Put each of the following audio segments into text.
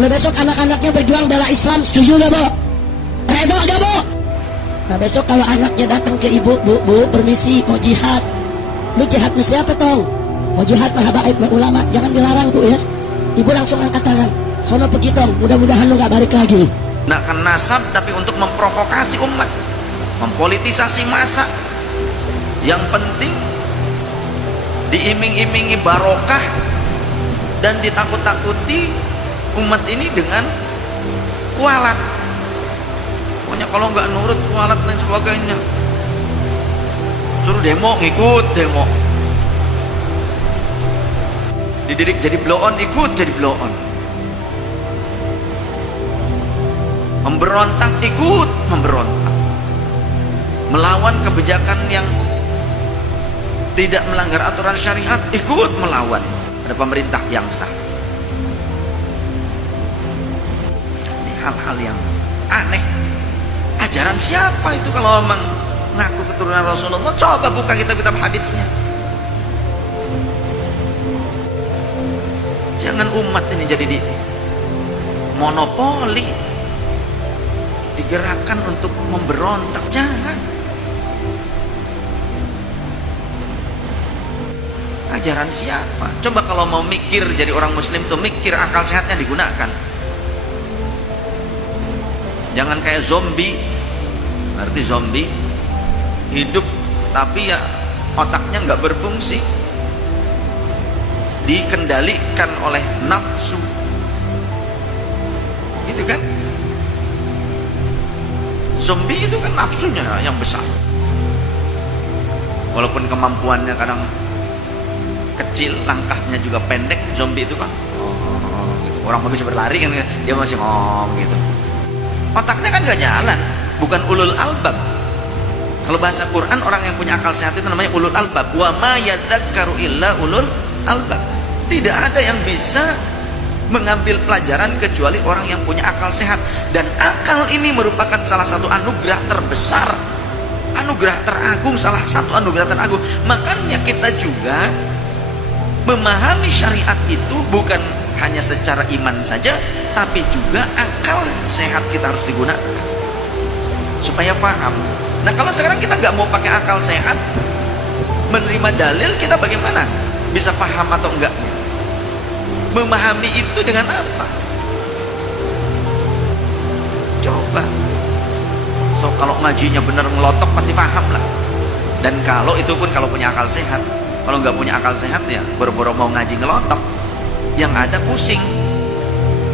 Kalau besok anak-anaknya berjuang bela Islam, setuju gak bu? Redo gak bu? Nah besok kalau anaknya datang ke ibu, bu permisi mau jihad. Lu jihad sama siapa tong? Mau jihad sama habaib ulama, jangan dilarang bu ya. Ibu langsung angkat tangan, sono pergi tong, mudah-mudahan lu gak balik lagi. Nak kan nasab tapi untuk memprovokasi umat, mempolitisasi massa. Yang penting diiming-imingi barokah dan ditakut-takuti umat ini dengan kualat. Pokoknya kalau nggak nurut kualat dan sebagainya, suruh demo ngikut demo, dididik jadi blow on ikut jadi blow on, memberontak ikut memberontak, melawan kebijakan yang tidak melanggar aturan syariat ikut melawan. Ada pemerintah yang sah. Ini hal-hal yang aneh. Ajaran siapa itu kalau memang ngaku keturunan Rasulullah? Coba buka kitab-kitab hadisnya. Jangan umat ini jadi di monopoli, digerakkan untuk memberontak. Jangan. Ajaran siapa? Coba kalau mau mikir jadi orang muslim tuh mikir, akal sehatnya digunakan. Jangan kayak zombie. Arti zombie hidup tapi ya otaknya nggak berfungsi, dikendalikan oleh nafsu, gitu kan? Zombie itu kan nafsunya yang besar, walaupun kemampuannya kadang kecil, langkahnya juga pendek. Zombie itu kan gitu. Orang mau bisa berlari kan dia masih gitu. Otaknya kan gak jalan, bukan ulul albab. Kalau bahasa Quran, orang yang punya akal sehat itu namanya ulul albab. Wa ma yadzakkaru illa ulul albab. Tidak ada yang bisa mengambil pelajaran kecuali orang yang punya akal sehat. Dan akal ini merupakan salah satu anugerah terbesar, anugerah teragung, salah satu anugerah teragung. Makanya kita juga memahami syariat itu bukan hanya secara iman saja, tapi juga akal sehat kita harus digunakan supaya paham. Nah kalau sekarang kita nggak mau pakai akal sehat, menerima dalil, kita bagaimana bisa paham atau enggaknya? Memahami itu dengan apa? Coba. So kalau ngajinya bener ngelotok pasti paham lah. Dan kalau itu pun kalau punya akal sehat. Kalau nggak punya akal sehat ya boro-boro mau ngaji ngelotok, yang ada pusing.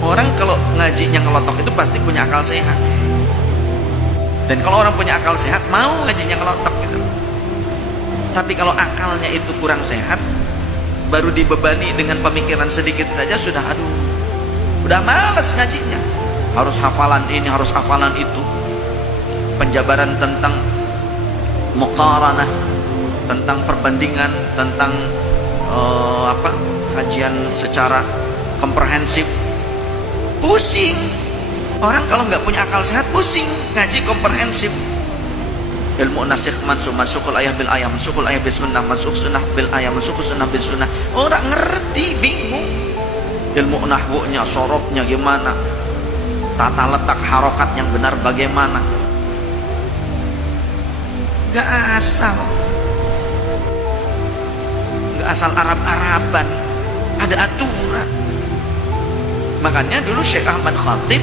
Orang kalau ngajinya ngelotok itu pasti punya akal sehat. Dan kalau orang punya akal sehat mau ngajinya ngelotok gitu. Tapi kalau akalnya itu kurang sehat, baru dibebani dengan pemikiran sedikit saja sudah udah malas ngajinya. Harus hafalan ini, harus hafalan itu. Penjabaran tentang muqaranah, tentang perbandingan, tentang kajian secara komprehensif, pusing. Orang kalau nggak punya akal sehat pusing ngaji komprehensif. Ilmu nasikh mansukh, mansukul ayah bil ayah, mansukul ayah bis sunnah, mansukh sunnah bil ayah, mansukh sunnah bis sunnah. Orang ngerti, bingung. Ilmu nahwunya, sorobnya gimana, tata letak harokat yang benar bagaimana. Nggak asal Arab-Araban, ada aturan. Makanya dulu Syekh Ahmad Khatib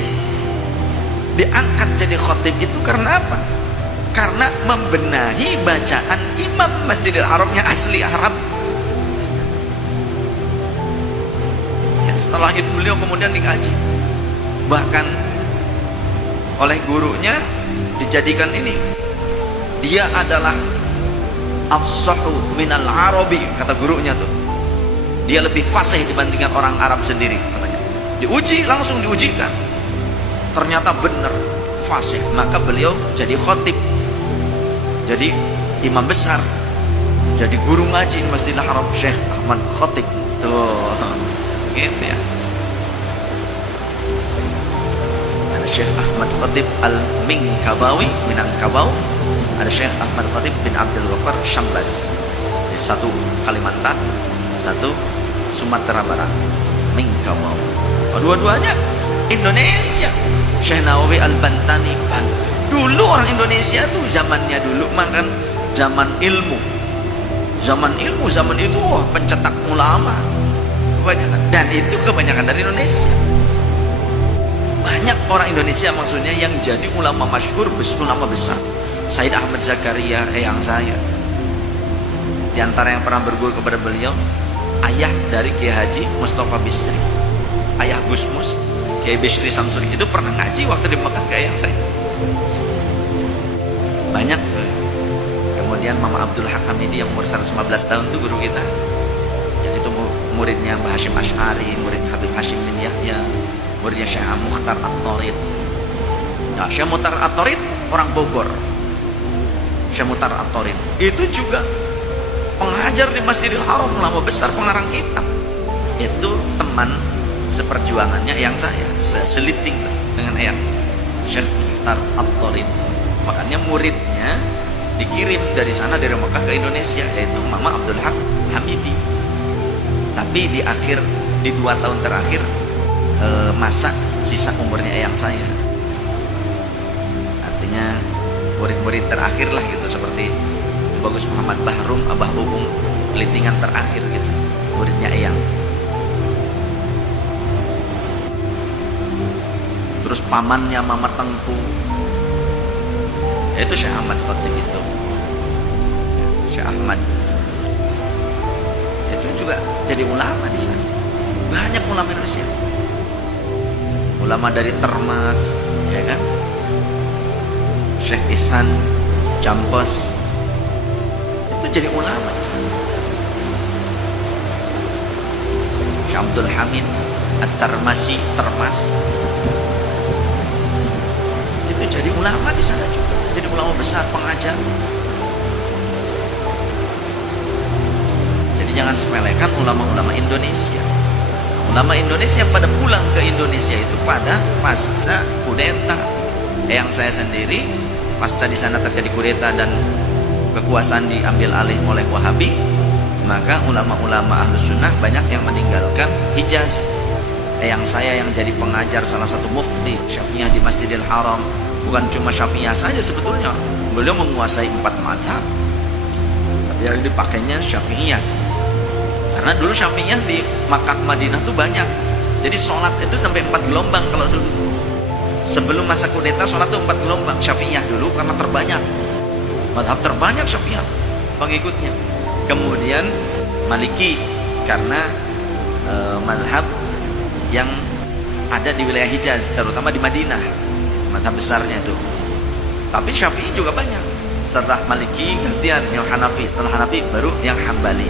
diangkat jadi khatib itu karena apa? Karena membenahi bacaan imam Masjidil Haram yang asli Arab. Ya, setelah itu beliau kemudian dikaji, bahkan oleh gurunya dijadikan ini, dia adalah afsahu minal arabi, kata gurunya tuh, dia lebih fasih dibandingkan orang Arab sendiri katanya. Diuji, langsung diujikan, ternyata benar fasih. Maka beliau jadi khatib, jadi imam besar, jadi guru ngaji Masjidil Haram, Syekh Ahmad Khatib tuh gitu ya. Ada Syekh Ahmad Khatib Al-Minkabawi, Minangkabau. Ada Syekh Ahmad Khatib bin Abdul Ghaffar Syambas, satu Kalimantan, satu Sumatera Barat, Minangkabau. Dua-duanya Indonesia. Syekh Nawawi Al-Bantani. Dulu orang Indonesia tuh zamannya dulu makan zaman ilmu. Zaman ilmu, zaman itu pencetak ulama kebanyakan, dan itu kebanyakan dari Indonesia. Banyak orang Indonesia maksudnya yang jadi ulama masyhur, ulama besar. Said Ahmad Zakaria, eyang saya. Di antara yang pernah berguru kepada beliau, ayah dari Kiai Haji Mustafa Bisri, ayah Gus Mus, Kiai Bisri Samsuri, itu pernah ngaji waktu di Mekah ke eyang saya. Banyak tuh. Kemudian Mama Abdul Hakamidi yang umur 115 tahun tuh guru kita, yang itu muridnya Mbah Hashim Ash'ari, murid Habib Hashim bin Yahya, muridnya Syekh Mukhtar At-Tarid. Nah, Syekh Mukhtar At-Tarid orang Bogor. Syekh Mukhtar At-Tarid itu juga pengajar di Masjidil Haram, ulama besar, pengarang kitab. Itu teman seperjuangannya yang saya, seliting dengan yang Syekh Mukhtar At-Tarid. Makanya muridnya dikirim dari sana, dari Mekah ke Indonesia, yaitu Mama Abdul Haq Hamidi. Tapi di 2 tahun terakhir masa sisa umurnya eyang saya, artinya murid-murid terakhir lah gitu, seperti Bagus Muhammad Bahrum, Abah Ubung, pelintingan terakhir gitu, muridnya eyang. Terus pamannya Mama Tengku, yaitu Syekh Ahmad Khatib itu, Syekh Ahmad itu juga jadi ulama di sana. Banyak ulama Indonesia, ulama dari Termas, ya kan, Syekh Ihsan Jampos itu jadi ulama di sana. Syekh Abdul Hamid At-Tarmasi, Termas, itu jadi ulama di sana juga, jadi ulama besar, pengajar. Jadi jangan sepelekan ulama-ulama Indonesia. Ulama Indonesia pada pulang ke Indonesia itu pada pasca kudeta. Yang saya sendiri pasca di sana terjadi kudeta dan kekuasaan diambil alih oleh Wahabi, maka ulama-ulama Ahlus Sunnah banyak yang meninggalkan Hijaz. Yang saya yang jadi pengajar salah satu mufti Syafi'iyah di Masjidil Haram. Bukan cuma Syafi'iyah saja sebetulnya, beliau menguasai 4 mazhab, tapi yang dipakainya Syafi'iyah. Karena dulu Syafi'iyah di Makkah Madinah tuh banyak, jadi sholat itu sampai 4 gelombang. Kalau dulu sebelum masa kudeta, sholat tuh 4 gelombang Syafi'iyah dulu, karena terbanyak, mazhab terbanyak Syafi'iyah pengikutnya. Kemudian Maliki karena mazhab yang ada di wilayah Hijaz, terutama di Madinah, mazhab besarnya itu. Tapi Syafi'i juga banyak. Setelah Maliki gantian yang Hanafi, setelah Hanafi baru yang Hambali.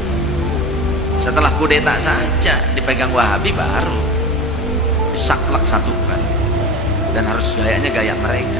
Setelah kudeta saja dipegang Wahabi, baru disaklek satukan, dan harus gayanya gaya mereka.